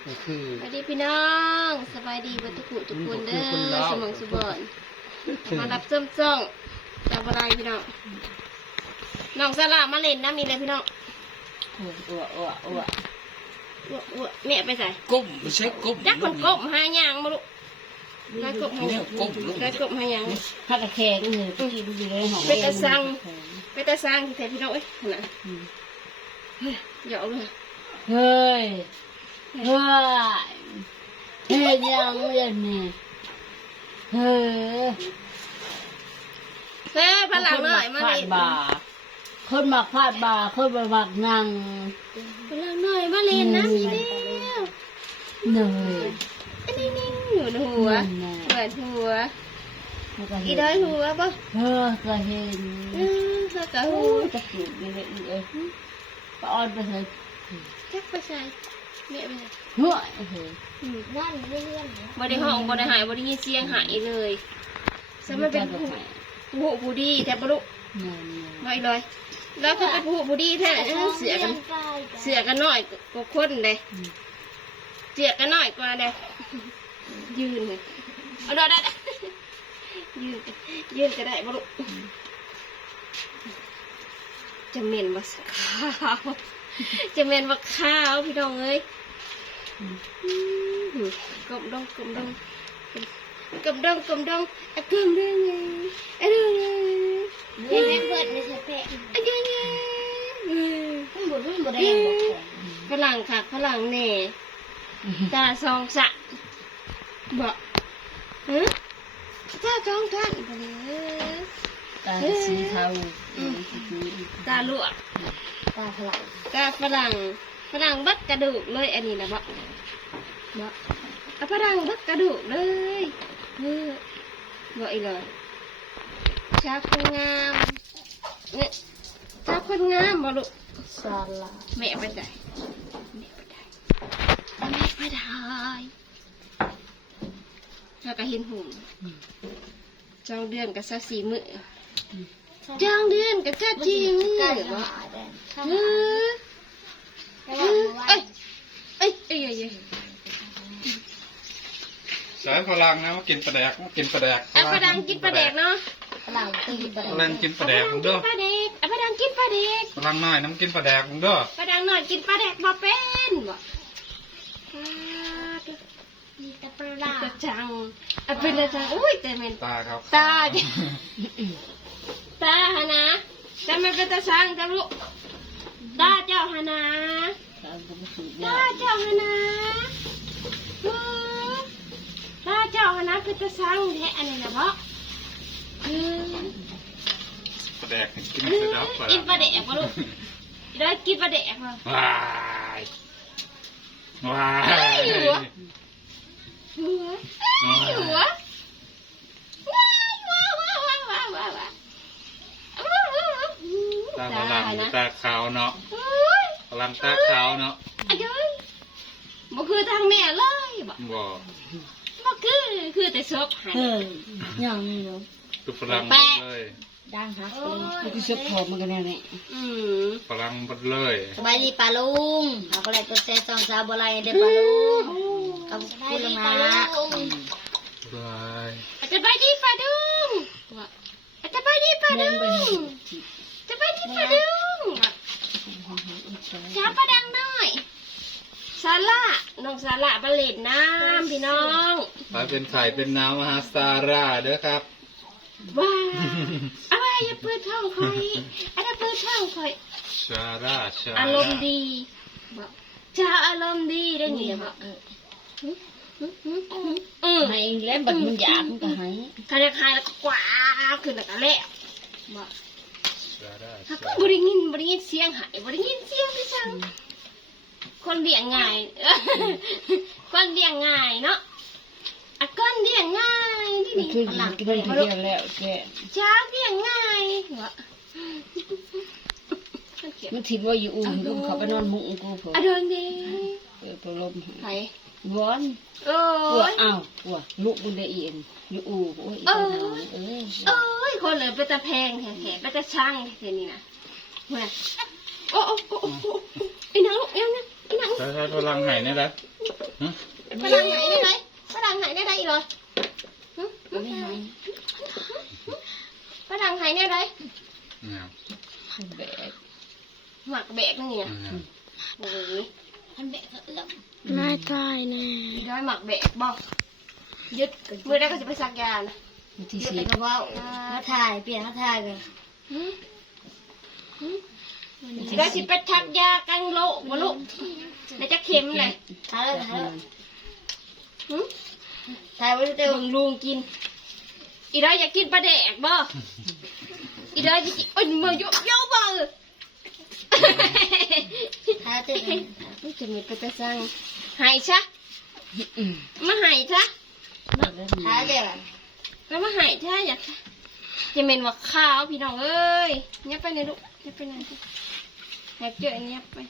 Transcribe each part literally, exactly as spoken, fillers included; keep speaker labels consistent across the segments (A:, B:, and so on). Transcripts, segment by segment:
A: คือ
B: สวัสดีพี่น้องสบายดีบัตุกุทุกคนเด้อสมองสุบอนมารับส้มซ่องจากอะไรพี่น้องน้องสลามาเล่นน้ำมีเลยพี่น้อง
C: อ้วอ้วอ้วอ้ว
B: อ้วอ้วแม่ไปใส่
A: ก้มไม่ใช่ก้ม
B: จักคนก้มหายางมาลูกได้ก้มหายางได้ก้มหายาง
C: ฮักกระแข็งเลยพี่ดูดีเลยหอม
B: ไปตะซังไปตะซังที่แท้พี่น้องเอ้ยขนาดเยอะเลย
C: เฮ้ยเฮ้ยเฮ้ยยังเรียนนี่เฮ้ย
B: เฮ้ยพลังหน่อยมาเล่น
C: คนหมักพาดบ่าคนมาหมักนั่ง
B: พลังหน่อยมาเล่นนะมีเดียว
C: เหนื่อย
B: อันนี้นิ่งอยู่ในหัวเหมือนหัวอีได้หัวปะ
C: เออก็เห็น
B: เออก็กะหัว
C: จะเห็นเลยเลยป้าออนไปเลย
B: จักไปใส่เนี่ยไป
C: หัวเฮ้ย
B: นั่นเรื่องบริห้องบริหายบริยินเสียงหายเลยสมัยเป็นผู้ผู้ผู้ดีแทบปลุกไม่เลยแล้วก็เป็นผู้ผู้ดีแท้เสียกันเสียกันน้อยกว่าคนเลยเสียกันน้อยกว่าเลยยืนเลยเอาได้ได้ยืนยืนก็ได้ปลุกจะเหม็นมาข้าวจะเหม็นมาข้าวพี่น้องเอ้ยกลมดงกลมดงกลมดงกลมดงอะกลมดงไงอะดงไงยังเปิดไม่ใช่แพะอะยังไงมันบุญมันบุญแรงพลังค่ะพลังแน่ตาซองสะบอกฮะตาจองท่านไปเลย
C: ตาสีเทา
B: ตาลวก
C: ตาฝรั่ง
B: ตาฝรั่งฝรั่งบัดกระดูกเลยอันนี้นะบอกบอกเอาฝรั่งบัดกระดูกเลยเออบอกอีกเลยชาคนงามเนี่ยชาคนงามบอกลูก
C: ซาลา
B: แม่ไปได้แม่ไปได้แม่ไปได้แล้วก็เห็นหุ่นจองเดือนกับซาสีมือจองเดือนกับซาจีมือบอกเออเอ้ยเอ้ยเอ้ยเอ้ย
A: ใช้พลังนะมากินปลาแดกมากินปลาแดก
B: อ่ะพลังกินปลาแดกเนาะ
C: พลังกินปลาแดก
A: พลังกินปลาแดกมึงเด้อ
B: ปลาแดกอ่ะพลังกินปลาแดก
A: พลังน้อยน้ำกินปลาแดกมึงเด้อ
B: พลังน้อยกินปลาแดกบ่เป็นบ่
C: มีแต่ปลา
B: ตาจังอ่ะเป็นตาจังอุ้ยแต่เหม็น
A: ตาครับ
B: ตาตาฮะนะจะไม่เป็นตาช่างจะรู้ตาเจ้าฮะนะตาเจ้าฮะนะตาเจ้าฮะนะเป็นตาช่างแท้อันนี้นะเพราะ
A: ปลาแดกกินปลาแดก
B: กินปลาแดกมาลูกได้กินปลาแดกมา
A: ว้ายว้าย
B: หัวหัวหัวว้ายว้าวว้าวว้าวว้าวว้าว
A: ตาพลังตาขาวเนาะพลังตาขาวเนาะ
B: อายุบ่คือทางแม่เลยบ่
A: บ่
B: บ่คือคือแต่ซบหาย
C: เอออย่างนี้เนาะ
A: คือพลังหมดเลย
C: ดังฮะคือชุบผมมันกันแน่นี่
B: อืม
A: พลังหมดเลย
C: สบายดีปลาลุงเอาอะไรตัวเซซองซาบัวลายเด็ดปลาลุงกับคุณมา
B: อาจจะไปดีปลาดุงอาจจะไปดีปลาดุงจะไปดีปลาดุงจ้าปลาดังหน่อยซาร่าน้องซาร่าบาเล็ดน้ำพี่น้อง
A: ไปเป็นไข่เป็นน้ำมหาซาร่าเด้อครับ
B: ว้าอะไรอย่าเปิดท้องคอยอะไรเปิดท้องคอย
A: ซาร่าซาร่า
B: อารมณ์ดีจ้าอารมณ์ดีได้ไงบอก
C: ให้เล่นแบบมันหยาบมันก็ให้
B: เขาจะคายแล้วก็กวาดขึ้นแล้วก็เละบอกถ้าก็บริงินบริงินเสียงหายบริงินเสียงที่ช่างคนเลี้ยงง่ายคนเลี้ยงง่ายเนาะอ่ะก้อนเลี้ยงง่ายที่นี่
C: หลังกินทีเดียวแล้วแก
B: จ้าเลี้ยงง่ายเหรอ
C: มันถิ่นว่าอยู่อุ่นลูกเขาไปนอนมุ้งกูเผื่อ
B: อ่ะเดินดี
C: เปิดพัดลม
B: ไป
C: วอน
B: โอ้
C: ยอ้าวว่ะลูกมันได้เอียนอยู่อู่โอ้ยเออเออ
B: เอ้ยคนเลยไปตะแพงแขกไปตะช่างแค่นี้นะเว้ยโอ้โอ้โอ้โอ้ไอ้นางลูกยังนะไอ้นาง
A: ใช้พลังไหนเนี่ยละฮะ
B: ฝรั่งไหนได้ไหมฝรั่งไหนได้ได้อีกเลยหึ
C: ไม่หาย
B: ฝรั่งไหนได้ไร
A: เนี่ย
C: แบก
B: หมักแบกนี่ไง
A: เนี่ย
B: โอ้ย
C: มันแบกก็เอื้อม
D: ไม่ใช่แน่
B: อีร้อยหมักแบกบอกยึดเมื่อได้ก็จะไปสักยานะ
C: ที่
B: ยึด
C: สี่
B: ไปกระเป๋า
C: มาถ่ายเปลี่ยนมาถ่ายเลย
B: หึหึได้สิไปทักยากันโลกวะลูกได้จะเข็มเลย
C: ถ่ายเลยถ่ายเลย
B: หึ
C: ถ่ายไว้เต็ม
B: เบิ่งลุงกิน อีร้อยอยากกินปลาแดกบ่อีร้อยจะกินโอ้ยมือโยโย่บ่
C: ถ่ายเต็ม
B: นี่จะมีไปจะสั่งหายซะมาหายซะ
C: ถ่ายเต็ม
B: แล้วมาหายซะอยากจะเป็นว่าข้าวพี่น้องเอ้ยเงียบไปเลยลูกเงียบไปเลยอยากเจอเงียบไป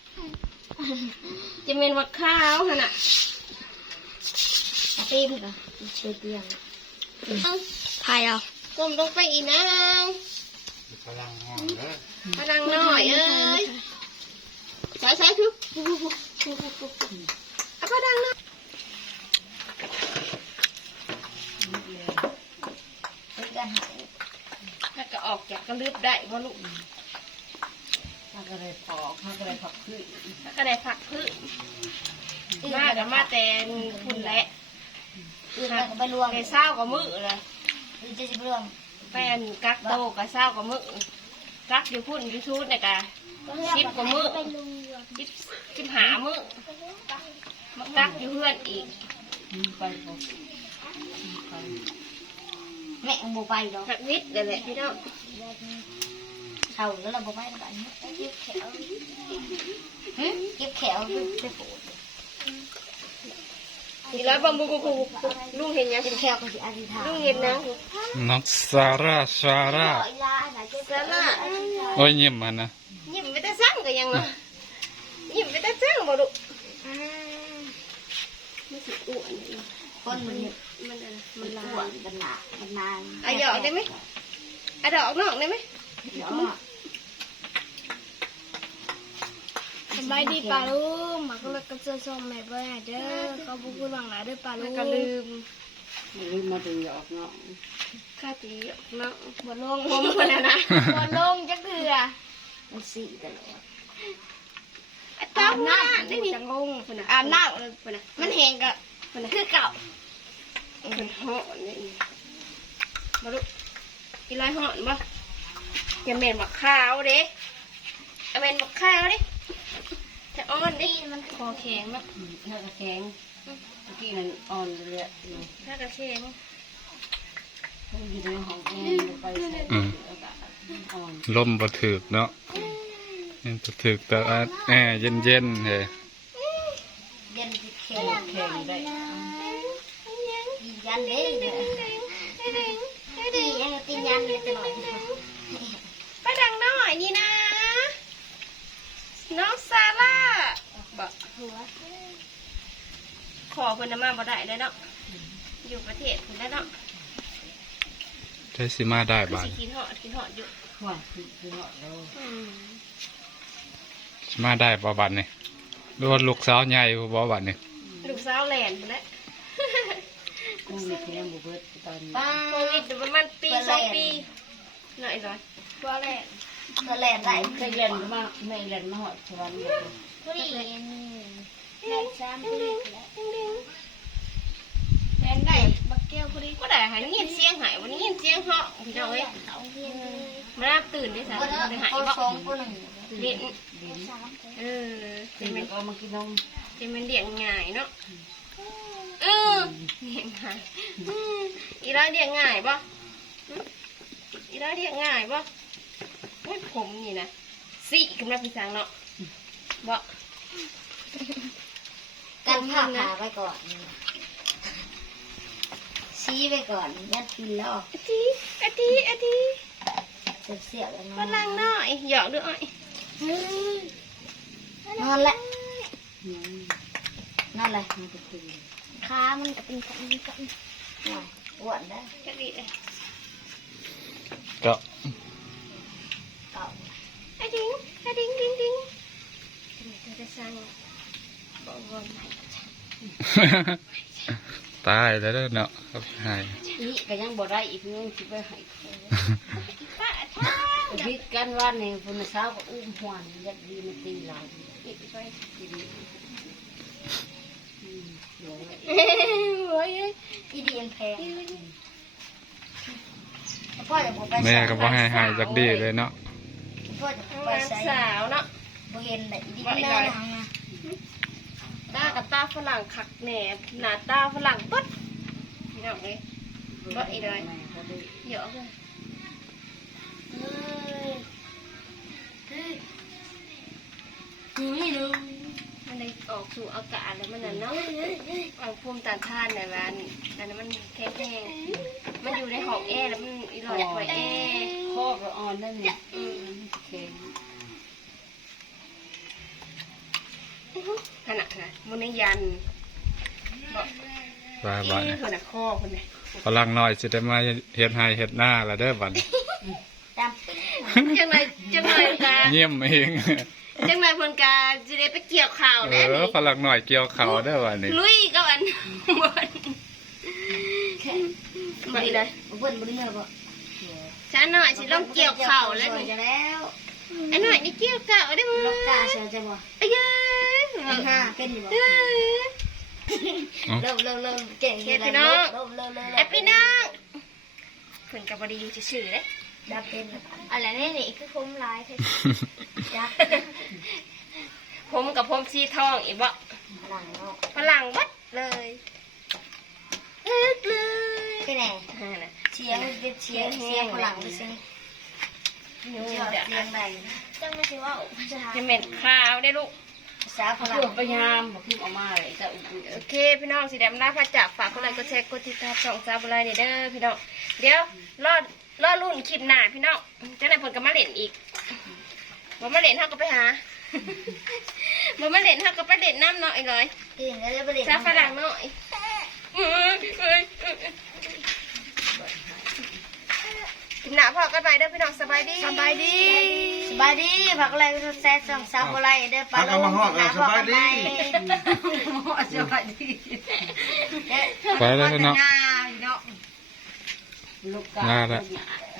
B: จะเป็นว่าข้าวขนาด
C: ตีมกันเชื่อเตียง
D: พายเอา
B: ก้มลงไปอีนาง
A: พลังห้องเด้อ
B: พลังหน่อยเอ้ยสายสายทุกเอาพลังหน่อยถ้าก็ออกจากกระลืบได้บ่ลูก
C: ถ้าก็เลยปอกถ้าก็เลยผักขึ้น
B: ถ้าก็ได้ผักพืชมากับมาแต่คุณแหละ
C: อื่นก็ไปรวม
B: ในเศร้ากับมือเลย
C: อื่นจะจะไปรวม
B: แฟนกักโตกับเศร้ากับมือกักอยู่พุ่นอยู่ชุดเนี่ยกะสิบกว่ามือสิบสิบหามือมากักอยู่เพื่อนอีก
C: ไปบอกแม่งโบไปดอก
B: กักวิทย์เดี๋ยวแหละพี่น้อง
C: เท่าแล้วเราโบไปแบบนี้เก็บแขวเก็บแขวไปปวด
B: อีร้อยบอมบูบูบูลุงเห็นยัง
C: เก็บแขวก็สิอธิษฐาน
B: ลุงเห็นนะ
A: น้องซาร่าซาร่า
B: สาระ
A: โอ้ยยิ้มมันนะ
B: ยิ้มไปแต่สั่งก็ยังเนาะยิ้มไปแต่สั่งบ่ดุไม่สิอ้วนเลย
C: คนมัน
B: มันอะไรมั
C: มัน น
B: ลา
C: อ้วย นมันหนามันนาน
B: อ่ะหยอกได้ไหมอ่ะดอกนอกได้ไหม
C: เดี๋ยว
D: สบายดีป่าลุงหมักเล็กกระเจิดส้มแม่เบอร์เด้อเขาบุกหลังหลายด้วยป่าลุ
B: แล้ว
D: ง
B: ก็ลืม
C: ลืมมาดึงหยอกเนาะ
B: ค่าตีหยอกนอกบ่ลงผมคนแล้วนะ
D: บอลลงจักเถื่อ
C: มันสีตลอด
B: อ่ะตามหน้าได้นี่จังงคนน่ะอาบน้ำเลยคนน่ะมันแห้งก็คนน่ะคือเก่าคนเหาะนี่มาลูกอีลอยเหาะบ่อย่าเหม็นบักข้าวเด้เอาเหม็นบักข้าวเด้แต่อ่อนเด้มันคอแข็งเนาะ
C: ถ้ากระแข็งเมื่อกี้มันอ่อนเลยอ่ะ
B: ถ้ากระเช็ง
C: อยู่ในห้องแอร์ไปใส่อ่อน
A: ลมบ่ถึกเนาะยังบ่ถึกแต่ว่าแอร์เย็นๆเฮ้
C: เย็นแข็งแข็งได้ยันเด้ตียังตียันเลยตลอด
B: ไปดังหน่อยนี่นะน้องซาร่าบอกขอเพิ่นน่ะมาบ่ได้เลยเนาะอยู่ประเทศเพิ่นแล้วเนาะ
A: ได้สิมาได้บาด
B: สิกินเหาะกินเหาะอยู่
C: ว่าคือคือเหาะเรา
B: อืม
A: สิมาได้บ่บัดนี่หรือว่าลูกสาวใหญ่บ่บัดนี่
B: ลูกสาวแหลนพุ่นแหละ
C: กูมีแค่บุเบิดตอนนี้
B: โควิดประมาณปีสองปีหน่อยหน่อยว่าแหลน
C: ก็แล่นได้เคยเล่นมาไม่เล่นมาหอดชวนเลย
D: พอดีแม่ซ้ำพอดีแล้ว
B: แหลนได้
D: บักเกี้ยวพอดี
B: ก็ได้หายยินเสียงหายวันนี้ยินเสียงเหาะพี่น้องเอ้ย
D: เขาเรียนเลย
B: มารับตื่นได้ซะ
C: คน
B: บ่ได้หาย
C: คน
B: บ่
C: สองคนหนึ่ง
B: เล่น
D: สามคน
B: เออ
C: ตี
B: เป็น
C: มันก็มากินนม
B: เป็นมันเลี้ยงง่ายเนาะเออเลี้ยงง่ายอืมอีร้อยเลี้ยงง่ายป่ะอีร้อยเลี้ยงง่ายป่ะโอ้ยผมนี่นะสิกำลังพี่สังเนาะบ่
C: กันผ้าขาไปก่อนชี้ไปก่อนยัดกินแล้ว
B: อาทิอาทิอาทิ
C: เสียบเสียบแล้ว
B: ฝรั่งน้อยหยอกด้วย
C: นอนละนั่นแหละมันจะตื่น
D: ขามันก็เป็นกันกัน
C: อ้วนได้
B: กะดิเลย
A: ก็
C: เก่า
B: อาดิงอาดิงดิงดิงจะจะสั่งบอกว่าใหม่
A: ตายแล้วเด้อเนาะครับหาย
C: นี่ก็ยังบ่ได้อีกนึงสิไปให้พิดกันว่านี่พุ่นเช้าก็อุ้มหวนยัดดีมาตีเราอีกไปทีนี้อืมเดี๋ยว
D: โอ้ยอีดีนแพงพ่อจะบอกไป
A: แม่ก็บ่ให้หายจักดีเลยเนาะ
D: พ่อจะไป
B: ร้าน
D: ใส่
B: สาวเนาะ
D: บ่เห็นเลยอีดี
B: ว่าอีกหน่อย ตากับตาฝรั่งคักแหนบหน้าตาฝรั่งปึ๊ดพี่น้องเลยว่าอีกหน่อยเยอะเลยนี่ดูมันได้ออกสู่อากาศแล้วมันน่ะเนาะเอาภูมิต้านทานในร้านอันนั้นมันแข็งแรงมันอยู่ในห้องแอร์แล้วมันอีหลอยไฟแอร์
C: ข้อก็อ่อนนั่นนี่
B: อืม
C: เข็ง
B: ขนาดน่ะมันในยันบอก
A: ว่า
B: อี
A: บัด
B: นี่
A: นี้
B: คนน่ะคอคนน่ะ
A: ฝรั่งน้อยสิได้มาเฮ็ดให้เฮ็ดหน้าแล้วเด้อบัดนี้
B: จังไรจังไรกา
A: เยี่ยมเอง
B: จังไรพนกาจะได้ไปเกี่ยวข่าว
A: เอ
B: แน่
A: อ
B: นี่
A: ฝรั่งน้อยเกี่ยวเขาเด้อบัดนี้
B: ลุยกับอันบนบ่อีเลย
D: เพิ่นบ่ได้เมื่อบ่
B: ช้าหน่อยสิลองเกี่ยวข่าวแล้ว
D: นี่
B: นี่
D: จะแล้ว
B: อันหน่อยนี่เกี่ยวข่าวได้มั้
D: ลูกตาย
B: ย
D: เสียจะบ่
B: อ้ย
D: เป็นห้าเป็นอยู่บ่
B: เอ้ย
D: เริ่มเริ่มเริ่มเก่ง
B: เฮ็ดพี่น้อง
D: เริ่มเริ่มเริ่ม
B: ไอ้พี่น้องเพิ่นกับบดีจะชื่อเลย
D: ดับเป็นอะไรนี่นี่คือคุ้มร้ายเท่จัก
B: ผมกับผมสีทองอีกบ่
D: หลังเนาะ
B: ฝรั่งบัดเลยเอิดเลย
D: เป็นไง
B: นั่นน่ะ
D: เชียงเป็นเชียงเชียงฝรั่งไปซิ
B: นู่น
D: เชียง
B: เดี๋ยว
D: เชียงใดจังไม่ใช่ว่าภาษา
B: จะเหม็นข้าวได้ลูก
D: ภาษาฝรั่ง
C: เพื่อพยายามบอกขึ้นออกมาเลยจะอุ่น
B: โอเคพี่น้องสีแดงลาพระจากฝากกดไลค์กดแชร์กดติดตามช่องซาบุไรนี่เด้อพี่น้องเดี๋ยวรอรอรุ่นคลิปหน้าพี่น้องเจ้านายผลก็มาเล่นอีกบ่มาเล่นเฮาก็ไปหาบ่มาเล่นเฮาก็ไปเล่นน้ำเนาะไอ้เลย
D: กินแล้วไปเรียน
B: ซาฝรั่งหน่อยเอ้ยเอ้ยเอ้ยคลิปหน้าพ่อกันไปเด้อพี่น้องสบายดี
D: สบายดีสบายดีผักอะไรก็แซ่บสองสามอะไรเด้อปลาลูกสบายดี
C: สบายดี
A: ไปแล้วเนาะ
C: ลูกกา
A: ลาละ
C: ลูกหยา